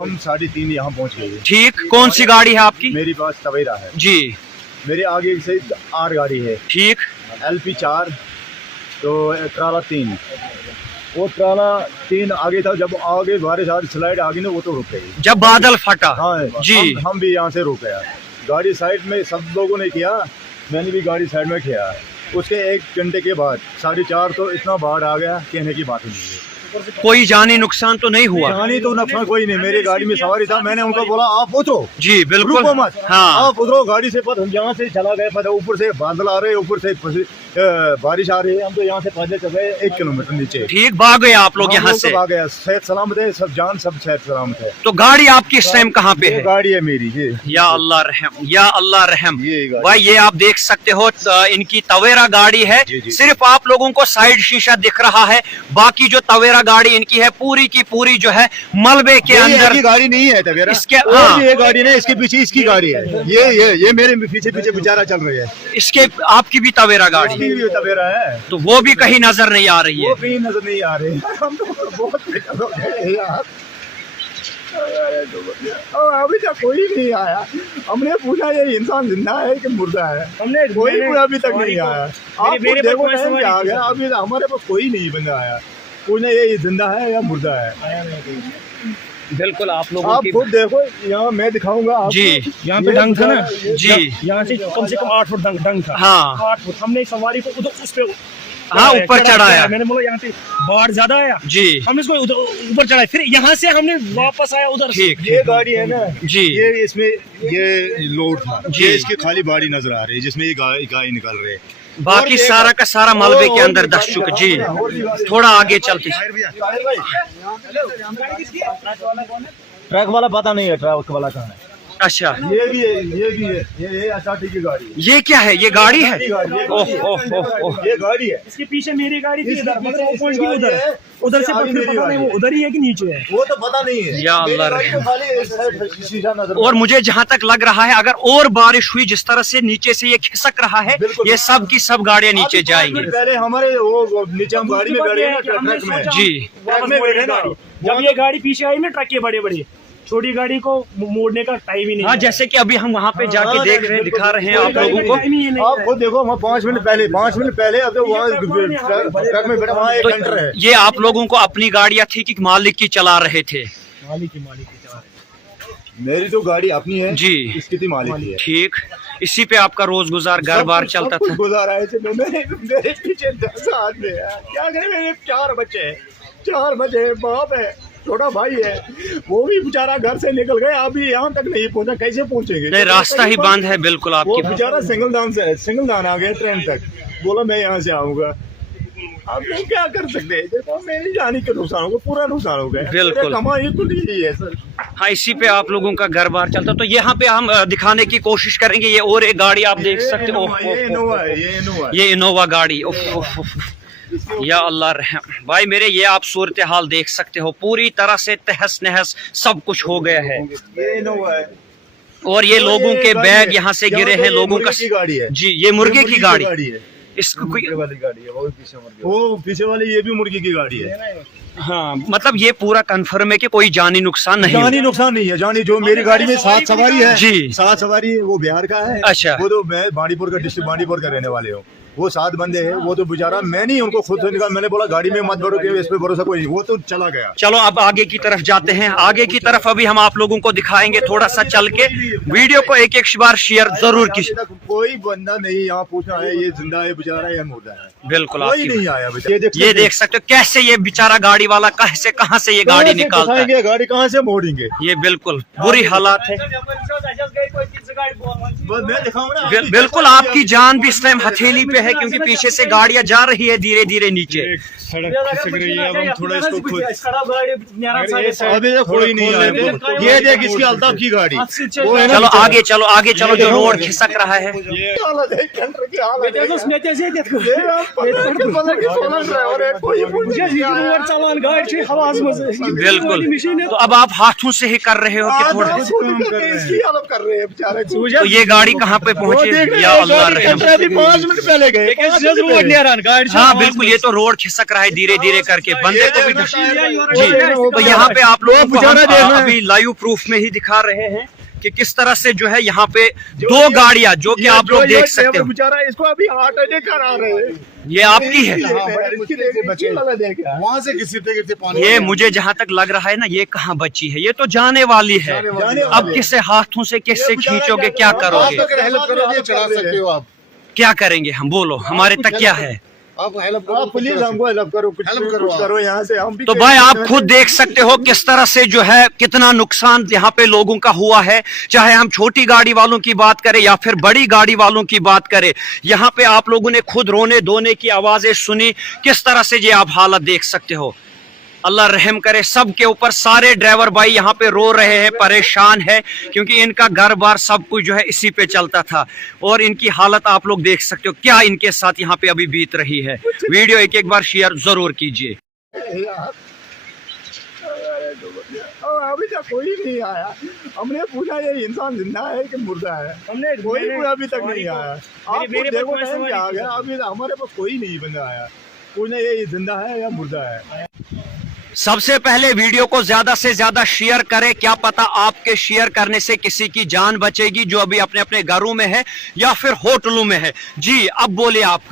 हम 3:30 यहाँ पहुँच गए। ठीक, कौन सी गाड़ी है आपकी? मेरी पास तवेरा है जी। मेरे आगे से आर गाड़ी है। ठीक। LP 4 तो ट्राला 3, वो ट्राला 3 आगे था। जब आगे बारिश आ स्लाइड आ गई ना, वो तो रुक गई जब बादल फटा। हाँ जी। हम भी यहाँ से रुक गया। गाड़ी साइड में सब लोगों ने किया, मैंने भी गाड़ी साइड में किया। उसके 1 घंटे के बाद 4:30 तो इतना बाढ़ आ गया, कहने की बात ही नहीं है। कोई जानी नुकसान तो नहीं हुआ? जानी तो नुकसान कोई नहीं, मेरी गाड़ी में सवारी था। मैंने उनको बोला आप उतरो। जी बिल्कुल। रुको मत। हाँ। आप उतरो गाड़ी से। पर हम यहाँ से चला गए, पर ऊपर से बादल आ रहे, ऊपर से बारिश आ रही है। हम तो यहाँ से पैदल चल गए 1 किलोमीटर नीचे। ठीक, भाग गए आप लोग यहाँ से? भाग गया। सेहत सलामत है, सब जान सब सेहत सलामत है। तो गाड़ी आपकी इस टाइम कहाँ पे है? गाड़ी है मेरी ये। या अल्लाह रहम, या अल्लाह रहम। ये भाई ये आप देख सकते हो, इनकी तवेरा गाड़ी है। सिर्फ आप लोगों को साइड शीशा दिख रहा है, बाकी जो तवेरा गाड़ी इनकी है पूरी की पूरी जो है मलबे के अंदर। गाड़ी नहीं है तवेरा, इसके हाँ। ये गाड़ी नहीं, इसके पीछे इसकी गाड़ी है। ये मेरे पीछे बेचारा चल रही है। इसके आपकी भी तवेरा गाड़ी भी तवेरा है, तो वो भी कहीं नजर नहीं आ रही है। वो कहीं नजर नहीं आ रही। हम तो बहुत यार, अभी तक कोई नहीं आया। हमने पूछा ये इंसान जिंदा है कि मुर्दा है, हमने कोई अभी तक नहीं आया। आप देखो टाइम आ गया, अभी हमारे पास कोई नहीं बंदा आया पूछना ये जिंदा है या मुर्दा है। बिल्कुल आप लोगों आप खुद देखो, यहाँ मैं दिखाऊंगा आपको। जी यहाँ पे डंग था ना जी, यहाँ से कम 8 फुट डंग था। हाँ 8 फुट। हमने सवारी को उधर उस पे हाँ ऊपर चढ़ाया। मैंने बोला यहाँ पे बाढ़ ज्यादा आया जी, हमने इसको ऊपर चढ़ाया, फिर यहाँ से हमने वापस आया उधर। ठीक। ये गाड़ी है ना जी, ये इसमें ये लोड था जी। ये इसकी खाली बाड़ी नजर आ रही है, जिसमें ये गाय निकल रहे। बाकी सारा का सारा मलबे के अंदर दस चुके। जी थोड़ा आगे चलते। ट्रक वाला पता नहीं है, ट्रक वाला कहाँ है। अच्छा ये भी है, ये भी है, ये अचाटी की गाड़ी है। ये क्या है? ये गाड़ी है? ओह ओह ओह, ये गाड़ी है। इसके पीछे मेरी गाड़ी थी इधर, मतलब वो पहुंच गई उधर। उधर से फिर पता नहीं वो उधर ही है कि नीचे है, वो तो पता नहीं है। या अल्लाह रहम। और मुझे जहाँ तक लग रहा है, अगर और बारिश हुई जिस तरह से नीचे से ये खिसक रहा है, ये सब की सब गाड़ियाँ नीचे जाएंगी। पहले हमारे वो नीचे हम गाड़ी में बैठे हैं, ट्रक में। जी ट्रक में बैठे ना, जब ये गाड़ी पीछे आई ना, ट्रक के बड़े बड़े, छोटी गाड़ी को मोड़ने का टाइम ही नहीं। हाँ, जैसे कि अभी हम वहाँ पे जाके देख रहे हैं, दिखा रहे हैं आप लोगों को। आप खुद देखो, हम 5 मिनट पहले अब तो वहाँ ट्रक में बैठा, वहाँ एक कंटर है। ये आप लोगों को अपनी गाड़ियाँ थी कि मालिक की चला रहे थे? मालिक की चला रहे। मेरी तो गाड़ी अपनी है जी, इसकी थी मालिक की है। ठीक। इसी पे आपका रोज गुजार घर बार चलता था? गुजारा है। मेरे पीछे 10 आदमी है, क्या करें, मेरे 4 बच्चे बाप है, छोटा भाई है, वो भी बेचारा घर से निकल गए, अभी यहाँ तक नहीं पहुँचा। कैसे पहुँचेंगे? नहीं, रास्ता ही बंद है बिल्कुल आपकी। वो बेचारा सिंगलदान आ गया ट्रेन तक, बोला मैं यहाँ से आऊंगा। अब लोग क्या कर सकते हैं? देखो मेरी जानी के नुकसान होगा, पूरा नुकसान हो गया। बिल्कुल। कमाई तो नहीं है सर। हाँ, इसी पे आप लोगों का घर बार चलता। तो यहाँ पे हम दिखाने की कोशिश करेंगे। ये और एक गाड़ी आप देख सकते हो, ये इनोवा गाड़ी। या अल्लाह रहम। भाई मेरे, ये आप सूरत हाल देख सकते हो, पूरी तरह से तहस नहस सब कुछ हो गया है। ये इनोवा है और ये लोगों के बैग यहाँ से गिरे हैं, लोगों का। गाड़ी है जी, ये मुर्गे की गाड़ी है। इसको वाली गाड़ी है, वो पीछे वाली ये भी मुर्गी की गाड़ी है। हाँ, मतलब ये पूरा कंफर्म है कि कोई जानी नुकसान नहीं? जानी नुकसान नहीं है। जानी जो मेरी गाड़ी में 7 सवारी है जी, 7 सवारी है, वो बिहार का है। अच्छा। वो तो मैं बांडीपुर का, डिस्ट्रिक्ट बांडीपुर का रहने वाले हूँ। वो 7 बंदे हैं, वो तो बेचारा मैं नहीं उनको खुद से निकाल, मैंने बोला गाड़ी में मत भरो कि इस पे भरोसा कोई नहीं, वो तो चला गया। चलो अब आगे की तरफ जाते हैं। आगे की तरफ अभी हम आप लोगों को दिखाएंगे थोड़ा सा चल के। वीडियो को एक बार शेयर जरूर कीजिए। कोई बंदा नहीं यहाँ पूछना है ये जिंदा है बेचारा या मुर्दा है, बिल्कुल कोई नहीं आया। ये देख सकते हो कैसे ये बेचारा गाड़ी वाला कहाँ से ये गाड़ी निकालता है, गाड़ी कहाँ से मोड़ेंगे। ये बिल्कुल बुरी हालात है। मैं दिखाऊंगा ना। बिल्कुल आपकी जान भी इस टाइम हथेली पे है, क्योंकि पीछे से गाड़ियां जा रही है धीरे धीरे नीचे। सड़क खिसक रही है, अब हम थोड़ा इसको खुद अभी कोई नहीं आया। ये देख इसकी अल्ताफ की गाड़ी। चलो आगे चलो, आगे चलो, जो रोड खिसक रहा है। बिल्कुल। तो अब आप हाथों से ही कर रहे हो कि थोड़ा? इसकी हेल्प कर रहे हैं बेचारे। तो ये गाड़ी कहाँ पे पहुंची? या अल्लाह रहम। अभी 5 मिनट पहले गए। हाँ बिल्कुल, ये तो रोड खिसक रहा है धीरे धीरे करके, बंदे को भी जी। तो यहाँ पे आप लोगों को हम अभी लाइव प्रूफ में ही दिखा रहे हैं कि किस तरह से जो है यहाँ पे 2 गाड़ियां जो कि आप लोग देख सकते हो। बेचारा इसको अभी हार्ट अटैक करा रहे हैं। ये आपकी है? वहाँ से घिसते पानी। ये मुझे जहाँ तक लग रहा है ना, ये कहाँ बची है, ये तो जाने वाली है। अब किससे हाथों से किससे खींचोगे, क्या करोगे? चढ़ा सकते हो आप, क्या करेंगे हम, बोलो हमारे तक क्या है? आप प्लीज हमको हेल्प करो, कुछ करो यहाँ से हम भी। तो भाई आप खुद देख सकते हो किस तरह से जो है कितना नुकसान यहाँ पे लोगों का हुआ है, चाहे हम छोटी गाड़ी वालों की बात करें या फिर बड़ी गाड़ी वालों की बात करें। यहाँ पे आप लोगों ने खुद रोने धोने की आवाजें सुनी, किस तरह से ये आप हालत देख सकते हो। अल्लाह रहम करे सब के ऊपर। सारे ड्राइवर भाई यहाँ पे रो रहे हैं, परेशान है, क्योंकि इनका घर बार सब कुछ जो है इसी पे चलता था। और इनकी हालत आप लोग देख सकते हो क्या इनके साथ यहाँ पे अभी बीत रही है। वीडियो एक बार शेयर जरूर कीजिए। अभी तक कोई नहीं आया। हमने पूछा ये इंसान जिंदा है कि मुर्दा है, कोई अभी तक नहीं आया। आप देखो टाइम क्या आ गया, अभी हमारे पास कोई नहीं बंदा आया पूछना ये जिंदा है या मुर्दा है। सबसे पहले वीडियो को ज्यादा से ज्यादा शेयर करें, क्या पता आपके शेयर करने से किसी की जान बचेगी जो अभी अपने अपने घरों में है या फिर होटलों में है। जी अब बोले आप।